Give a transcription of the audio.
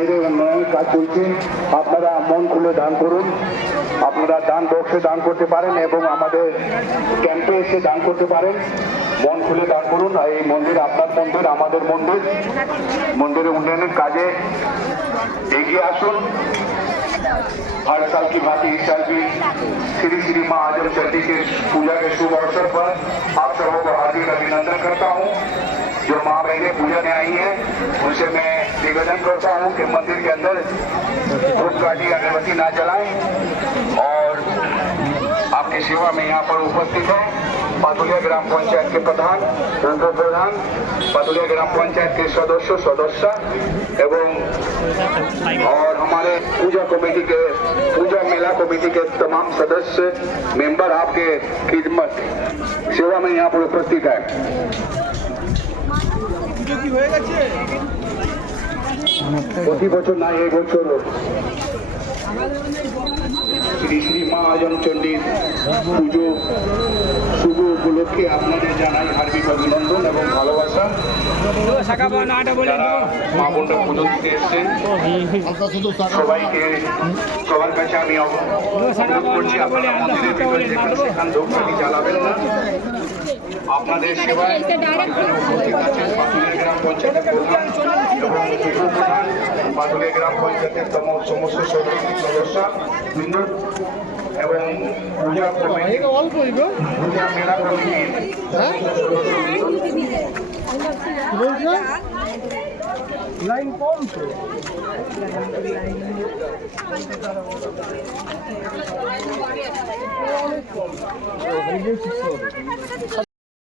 মন্দিরে উন্নয়নের কাজ চলছে। আপনারা মন খুলে দান করুন। আপনারা দান বক্সে দান করতে পারেন এবং আমাদের ক্যাম্পে এসে দান করতে পারেন। মন খুলে দান করুন। আর এই মন্দির আপনার মন্দির, আমাদের মন্দির। মন্দিরের উন্নয়নের কাজে एगिए आसुन। हर साल की भांति इस साल भी श्री श्री मां आजम चंडी के पूजा के शुभ अवसर पर आप सबों को हार्दिक अभिनंदन करता हूं। जो मां बहनें पूजा में आई हैं उनसे मैं निवेदन करता हूं कि मंदिर के अंदर धूपकाठी अगरबत्ती ना जलाएं और आपकी सेवा में यहाँ पर उपस्थित है पातुलिया ग्राम पंचायत के प्रधान, उप प्रधान, पातुलिया ग्राम पंचायत के सदस्य एवं और हमारे पूजा कमेटी के पूजा मेला कमेटी के तमाम सदस्य मेंबर आपके खिदमत सेवा में यहाँ पर उपस्थित है। प्रति बছর না এই বছর শ্রী শ্রী মা আজম চণ্ডীর পুজো শুভ উপলক্ষে আপনাদের জানাই হার্দিক অভিনন্দন এবং ভালোবাসা। মা বোনরা পুজো দিতে এসছেন সবাইকে, সবার কাছে আমি অনুরোধ করছি আপনারা মন্দিরের ভিতরে যেখানে সেখানে ধূপকাঠি জ্বালাবেন না। আপনাদের সেবায় উপস্থিত আছেন পাতুলিয়া গ্রাম পঞ্চায়েতের প্রধান এবং উপপ্রধান, পাতুলিয়া গ্রাম পঞ্চায়েতের সমস্ত সদস্য বৃন্দ এবং পূজা কমিটি, পূজা মেলা কমিটির লাইন কম তো